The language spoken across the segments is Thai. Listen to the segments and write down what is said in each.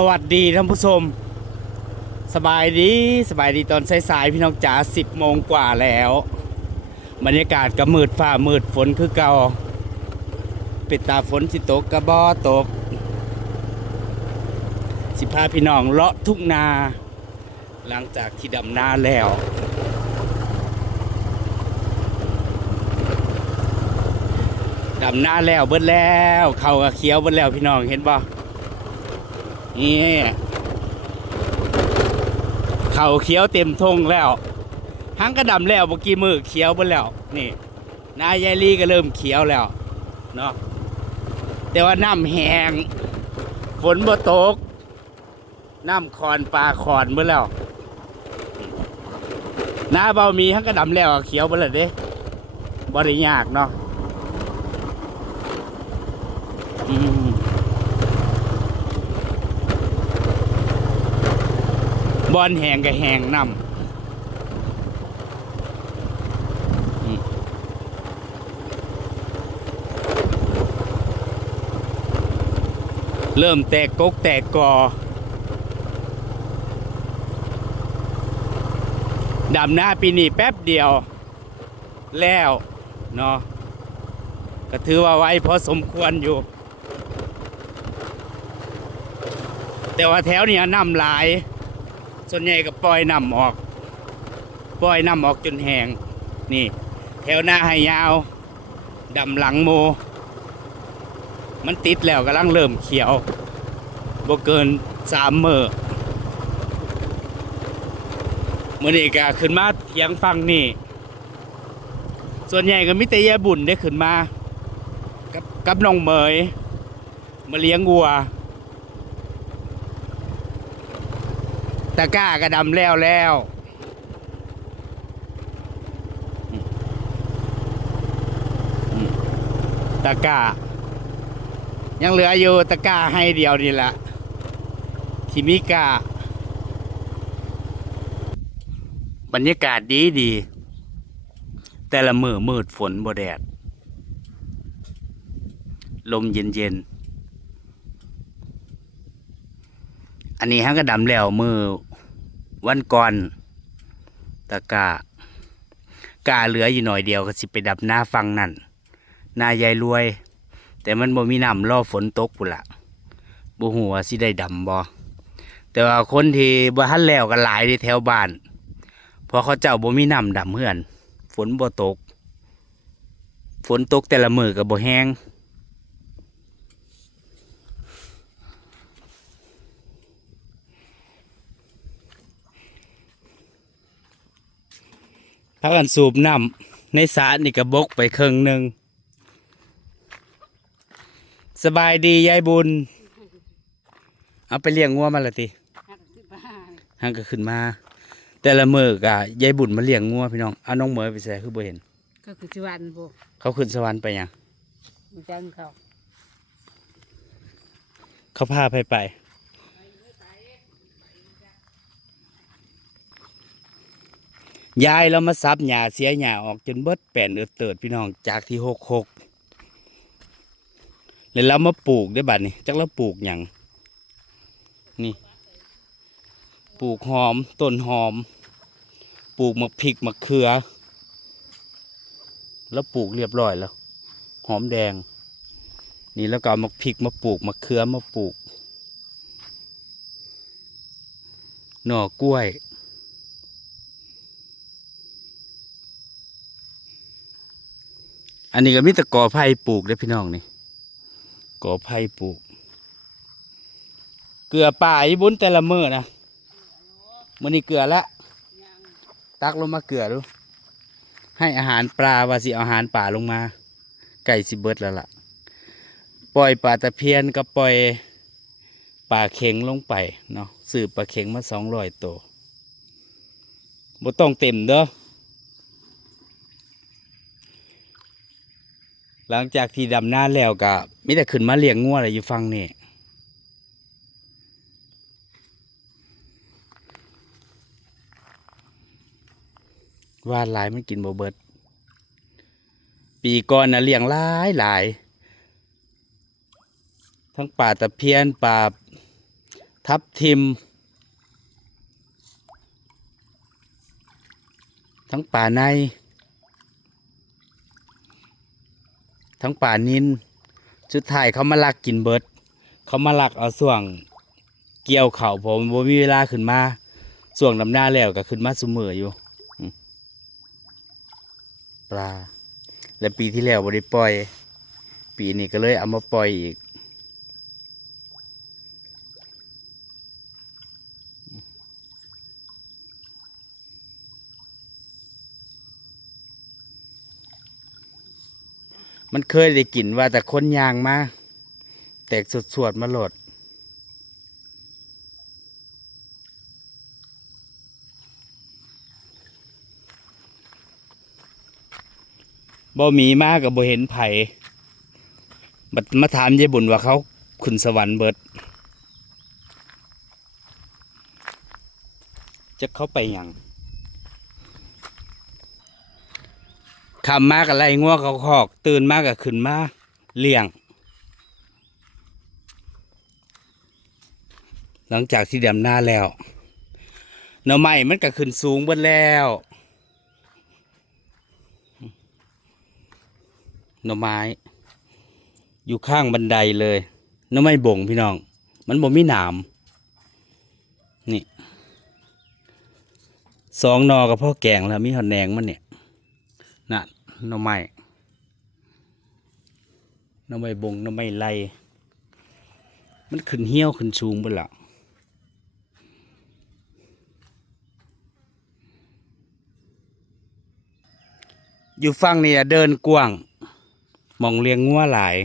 สวัสดีท่านผู้ชม สบายดีสบายดีตอนสายๆพี่น้องจ๋าสิบโมงกว่าแล้ว บรรยากาศก็มืดฟ้ามืดฝนคือเก่าปิดตาฝนสิตกกระบอตก สิพาพี่น้องเลาะทุ่งนา หลังจากที่ดำนาแล้วดำนาแล้วเบิดแล้ว เขาก็เขียวเบิดแล้วพี่น้องเห็นบ่ นี่เขาเขียวเต็มทงแล้วทั้งกระดำแล้วเมื่อกี้มือเขียวเบิดแล้ว นี่นายยายลีก็เริ่มเขียวแล้วเนาะแต่ว่าน้ำแห้งฝนบ่ตกน้ำคอนปลาคอนเบิดแล้วนาเบามีทั้งกระดำแล้วเขียวเบิดแล้วเด้บ่ได้ยากเนาะอืม บอลแหงกับแหงนำเริ่มแตกกกแตกกอดำหน้าปีนี้แป๊บเดียว แล้วเนาะก็ถือว่าไว้พอสมควรอยู่ แต่ว่าแถวเนี้น้ำหลาย ส่วนใหญ่ก็ปล่อยน้ำออก ปล่อยน้ำออกจนแห้งนี่ แถวหน้าให้ยาวดำหลังโม มันติดแล้วกำลังเริ่มเขียวบ่เกินสามเมือมื่อนี้ก็ขึ้นมาเถียงฟังนี่ ส่วนใหญ่ก็มิตรยาบุญได้ขึ้นมา กับกับน้องเมยมาเลี้ยงวัว ตะก้ากระดำแล้วแล้วตะก้า ยังเหลืออยู่ตะก้าให้เดียวนี่แหละที่มิกาบรรยากาศดีดี แต่ละมือมืดฝนบ่แดด ลมเย็นเย็นๆ อันนี้ฮะก็ดำแล้วมือวันก่อนตะกร้ากาเหลืออยู่หน่อยเดียวก็สิไปดับหน้าฟังนั่นหน้ายายรวย แต่มันบ่มีน้ำรอฝนตกปุ่นละบ่หัวสิได้ดำบ่แต่ว่าคนที่บ่ทันแล้วก็หลายในแถวบ้านเพราะเขาเจ้าบ่มีน้ำดำเฮือน ฝนบ่ตก ฝนตกแต่ละมือก็บ่แห้ง พักกันสูบน้ำในสระนี่ก็บกไปครึ่งหนึ่งสบายดียายบุญ เอาไปเลี้ยงงัวมาละติหังก็ขึ้นมา แต่ละมือกะยายบุญมาเลี้ยงงัวพี่น้องเอาน้องเหมยไปใส่คือบ่เห็น ก็คือชวันบุเขาขึ้นสวรรค์ไปยังมันจังเขาเขาพาไปไป ยายเรามาซับหญ้าเสียหญ้าออกจนเบิดแป่นเอือดเติดพี่น้องจากที่หกหกแล้วเรามาปลูกได้บัดนี้จักเราปลูกอย่างนี่ ปลูกหอมต้นหอม ปลูกมะพริกมะเขือ แล้วปลูกเรียบร้อยแล้ว หอมแดง นี่แล้วก็มะพริกมาปลูกมะเขือมาปลูก หน่อกล้วย อันนี้ก็มีแต่กอไผ่ปลูกได้พี่น้องนี่กอไผ่ปลูก เกลือป่าอีบุญแต่ละมือนะมือนี้เกลือละตักลงมาเกลือดูให้อาหารปลาว่าสิอาอาหารป่าลงมา ไก่สิเบิดแล้วล่ะ ปล่อยปลาตะเพียนก็ปล่อยปลาเข็งลงไปเนาะสืบปลาเข็งมาสองร้อยตัวบ่ต้องเต็มเด้อ หลังจากที่ดำหน้าแล้วก็มิแต่ขึ้นมาเลี้ยงงัวอะไรอยู่ฟังนี่ว่าหลายมันกินบ่เบิด ปีก่อนนะเลี้ยงหลายหลาย ทั้งป่าตะเพียนป่าทับทิม ทั้งป่าใน ทั้งป่านินสุดท้ายเขามาลักกินเบิด เขามาลักเอาส่วงเกี่ยวเขาผมบ่มีเวลาขึ้นมาส่วงนำหน้าแล้วก็ขึ้นมาสุมืออยู่ปลา และปีที่แล้วบ่ได้ปล่อย ปีนี้ก็เลยเอามาปล่อยอีก มันเคยได้กลิ่นว่าแต่คนยางมา แตกสดสวดๆมาโหลดบ่มีมากกับบ่เห็นไผบัดมาถามยายบุญว่าเขาขึ้นสวรรค์เบิดจะเข้าไปยัง คำมากอะไรงัวเขาคอก ตื่นมากกับขึ้นมาเลี้ยง หลังจากที่ดำหน้าแล้วหน่อไม้มันก็ขึ้นสูงเบิดแล้วหน่อไม้ อยู่ข้างบันไดเลยหน่อไม้บ่งพี่น้อง มันบ่มีหนามนี่สองนอกับพ่อแกงแล้วมีหอดแหนงมันเนี่ย หน่อไม้หน่อไม้บงหน่อไม้ไลมันขึ้นเหี้ยวขึ้นสูงบนละอยู่ฝั่งนี่เดินกว้าง มองเลี้ยงงัวหลาย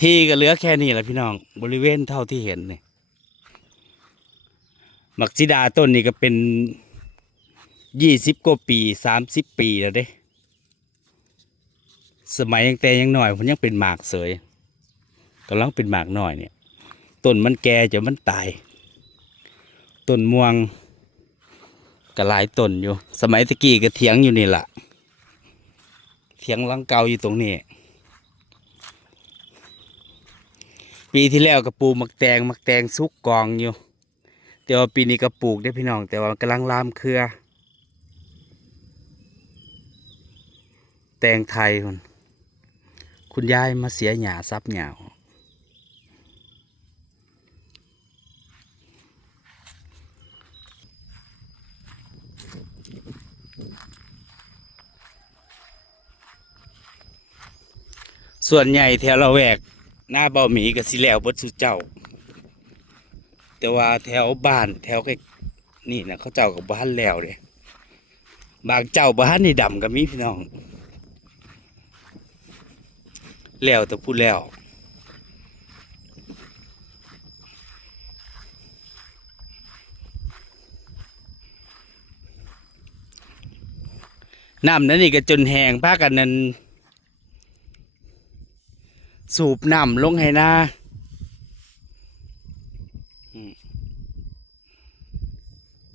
ที่ก็เหลือแค่นี้แหละพี่น้อง บริเวณเท่าที่เห็นนี่มักซิดาต้นนี้ก็เป็น ยี่สิบกว่าปีสามสิบปีแล้วเด้ สมัยยังแต่ยังหน่อยผมยังเป็นหมากเสยกำลังเป็นหมากหน่อยเนี่ยต้นมันแก่จนมันตายต้นม่วงก็หลายต้นอยู่ สมัยตะกี้ก็เถียงอยู่นี่แหละเถียงลังเก่าอยู่ตรงนี้ ปีที่แล้วก็ปลูกมักแตงมักแตงซุกกองอยู่แต่ว่าปีนี้ก็ปลูกได้พี่น้อง แต่ว่ากำลังลามเครือ ตงไทยคนคุณยายมาเสียหญ้าซับหญ้าส่วนใหญ่แถวละแวก หน้าเบาหมีกับสิแล้วบดสุเจ้า แต่ว่าแถวบ้านแถวใกล้นี่นะเขาเจ้ากับบ้านแล้วเลยบางเจ้าบ้านนี่ดำกับมีพี่น้อง แล้วแต่พูดแล้วน้ำนั้นนี่ก็จนแหงพากันนั้น สูบน้ำลงให้หน้า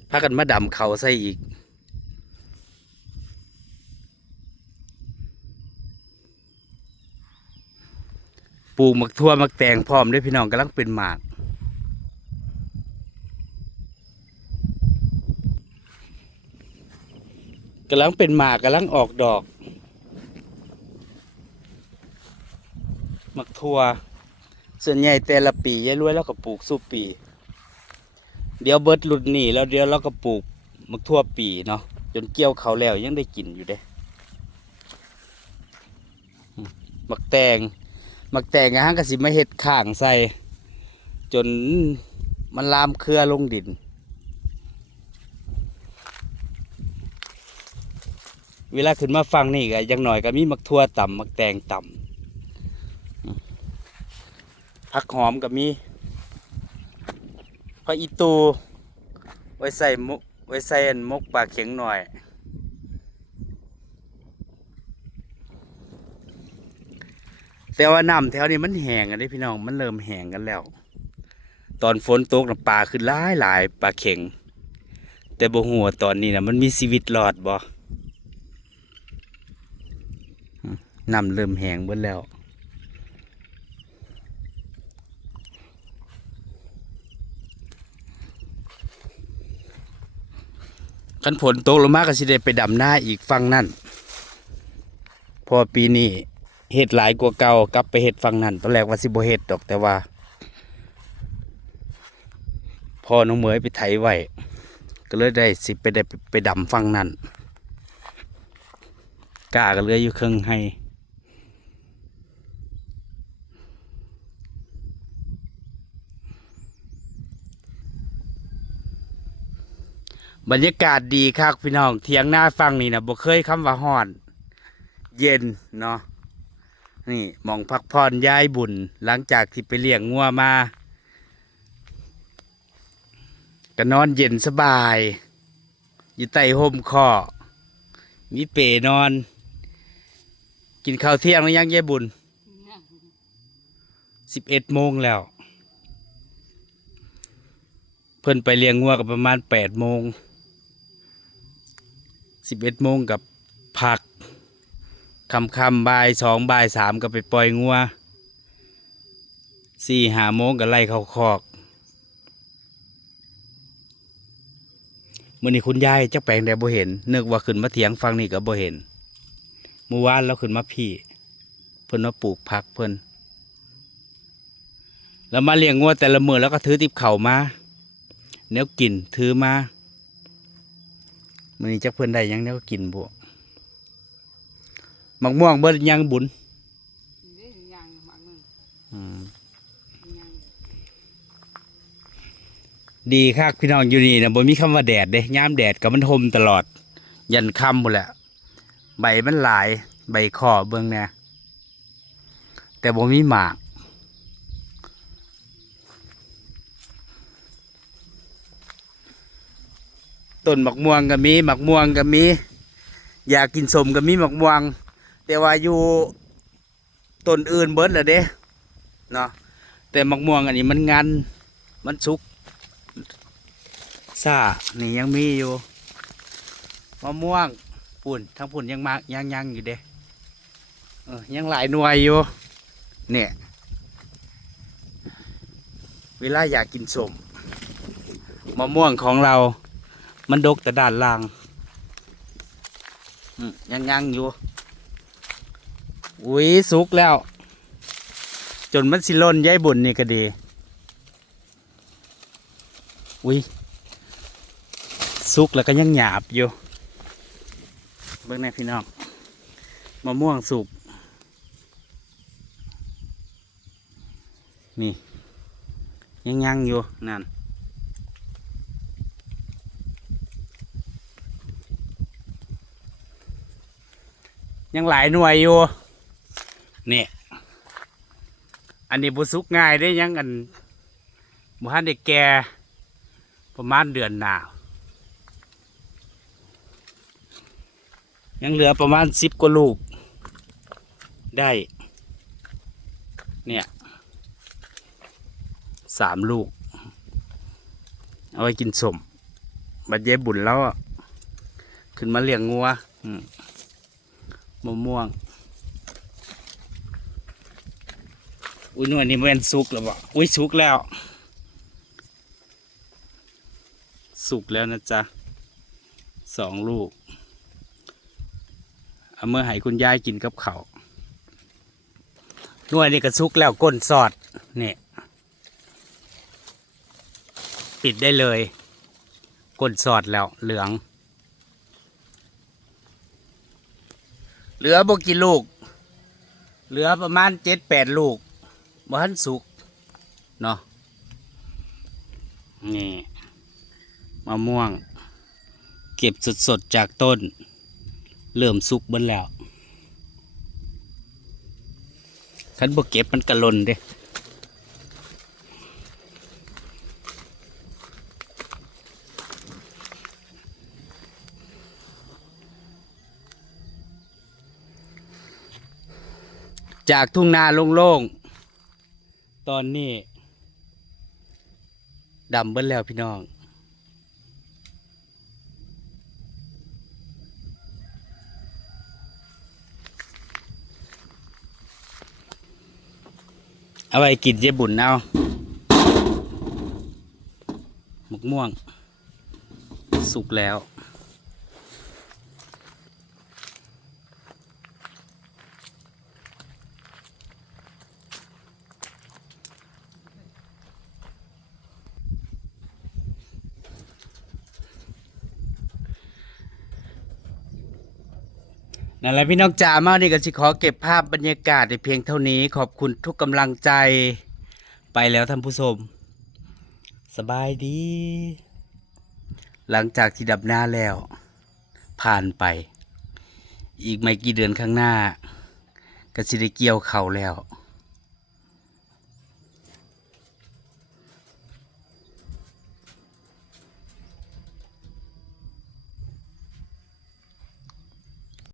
พากันมาดำเขาใส่อีก ปลูกหมักทั่วหมักแตงพร้อมด้วยพี่น้องกำลังเป็นหมากกำลังเป็นหมากกำลังออกดอกหมักทั่วส่วนใหญ่แต่ละปียายรวยแล้วก็ปลูกสู้ปี เดี๋ยวเบิร์ดหลุดหนีแล้วเดี๋ยวเราก็ปลูกหมักทั่วปีเนาะจนเกี่ยวเขาแล้วยังได้กินอยู่เด้มหมักแตง มักแตงอะฮะก็สิมาเห็ดข้างใส่ จนมันลามเครือลงดิน เวลาขึ้นมาฟังนี่ก็ยังหน่อยก็มีมักทั่วต่ำมักแตงต่ำผักหอมก็มีผักอีตู ไว้ใส่มุกไว้ใส่มกปลาเข็งหน่อย แต่ว่าน้ำแถวนี้มันแห้งกันได้พี่น้องมันเริ่มแห้งกันแล้ว ตอนฝนตกนะปลาขึ้นหลายหลายปลาเข่ง แต่บ่หัวตอนนี้นะมันมีชีวิตรอดบ่น้ำเริ่มแห้งเบิดแล้วคันผลตกลงมากก็สิได้ไปดำหน้าอีกฟังนั่นพอปีนี้ เฮ็ดหลายกว่าเก่ากลับไปเฮ็ดฝั่งนั่นตอนแรกว่าสิบเฮ็ดดอกแต่ว่าพอน้องเหมยไปไถไว้ก็เลยได้สิไปได้ไปดำฝั่งนั่นกล้าก็เลือยู่ครึ่งให้บรรยากาศดีครับพี่น้องเทียงหน้าฟังนี่นะบ่เคยคำว่าฮ้อน เย็นเนาะ นี่มองพักผ่อนย้ายบุญหลังจากที่ไปเลี้ยงงัวมาก็นอนเย็นสบาย อยู่ใต้ห่มคอมีเปนอน กินข้าวเที่ยงแล้วยังยายบุญสิบเอ็ดโมงแล้ว เพิ่นไปเลี้ยงงัวกับประมาณแปดโมงสิบเอ็ดโมงกับผัก คำคำบ่ายสองบ่ายสามก็ไปปล่อยงัวสี่หาโมงก็ไล่เขาคอกมื่อนี้คุณยายจักแปลงได้บ่เห็นนึกว่าขึ้นมาเถียงฟังนี่ก็บ่เห็นเมื่อวานเราขึ้นมาพี่ เพิ่นมาปลูกผักเพิ่นแล้วมาเลี้ยงงัวแต่ละมือแล้วก็ถือติบเข่ามาแนวกินถือมามื่อนี้จักเพิ่นได้ยังแนวกินบ่ มักม่วงเบิดยังบุญดีครับพี่น้องอยู่นี่นะบ่มีคำว่าแดดเด้ยามแดดก็มันทมตลอด ยันคำหมดแหละใบมันหลาย ใบคอเบิ่งแหน่ยแต่บ่มีหมากต้นหมักม่วงก็มีหมักม่วงก็มี อยากกินสมก็มีหมักม่วง แต่ว่าอยู่ต้นอื่นเบิดและเด้เนาะแต่มักม่วงอันนี้มันงันมันสุกซ่านี่ยังมีอยู่มะม่วงปุ่นทั้งปุ่นยังมากยังยังอยู่เด้เออยังหลายหน่วยอยู่เนี่ยเวลาอยากกินสมมะม่วงของเรา มันดกแต่ด้านล่างยังยังอยู่ อุ้ยสุกแล้ว จนมันสิล่นย้ายบุญนี่ก็ดี อุ้ยสุกแล้วก็ยังหยาบอยู่ เบิ่งแน่พี่น้องมะม่วงสุก นี่ ยังยังอยู่นั่นยังหลายหน่วยอยู่ นี่อันนี้บุสุกง่ายได้ยังอันบุฮันได้แก่ประมาณเดือนหนาวยังเหลือประมาณสิบกว่าลูก ได้ เนี่ยสามลูก เอาไว้กินสมบัดเย็บบุญแล้ว ขึ้นมาเลี้ยงงัวมมะม่วง อุ้ยนวลนี่มันสุกแล้วบ่อุ้ยสุกแล้ว สุกแล้วนะจ๊ะสองลูกเอาเมื่อให้คุณยายกินกับเขานวยนี่ก็สุกแล้วก้นสอดเนี่ยปิดได้เลยก้นสอดแล้วเหลือง เหลือบกี่ลูก เหลือประมาณเจ็ดแปดลูก บ่ทันสุกเนาะนี่มะม่วง เก็บสดๆจากต้น เริ่มสุกเบิ้แล้วคันบ่เก็บมันกระลนเด้จากทุ่งนาโล่งๆ ตอนนี้ดำเบิ้แล้วพี่น้องเอาไปกินเจ๊บุญเอาหมกม่วง สุกแล้ว นั่นแหละพี่น้องจ๋ามานี่ก็สิขอเก็บภาพบรรยากาศในเพียงเท่านี้ขอบคุณทุกกำลังใจไปแล้วท่านผู้ชมสบายดี หลังจากที่ดับหน้าแล้ว ผ่านไป อีกไม่กี่เดือนข้างหน้า ก็สิได้เกี่ยวเขาแล้ว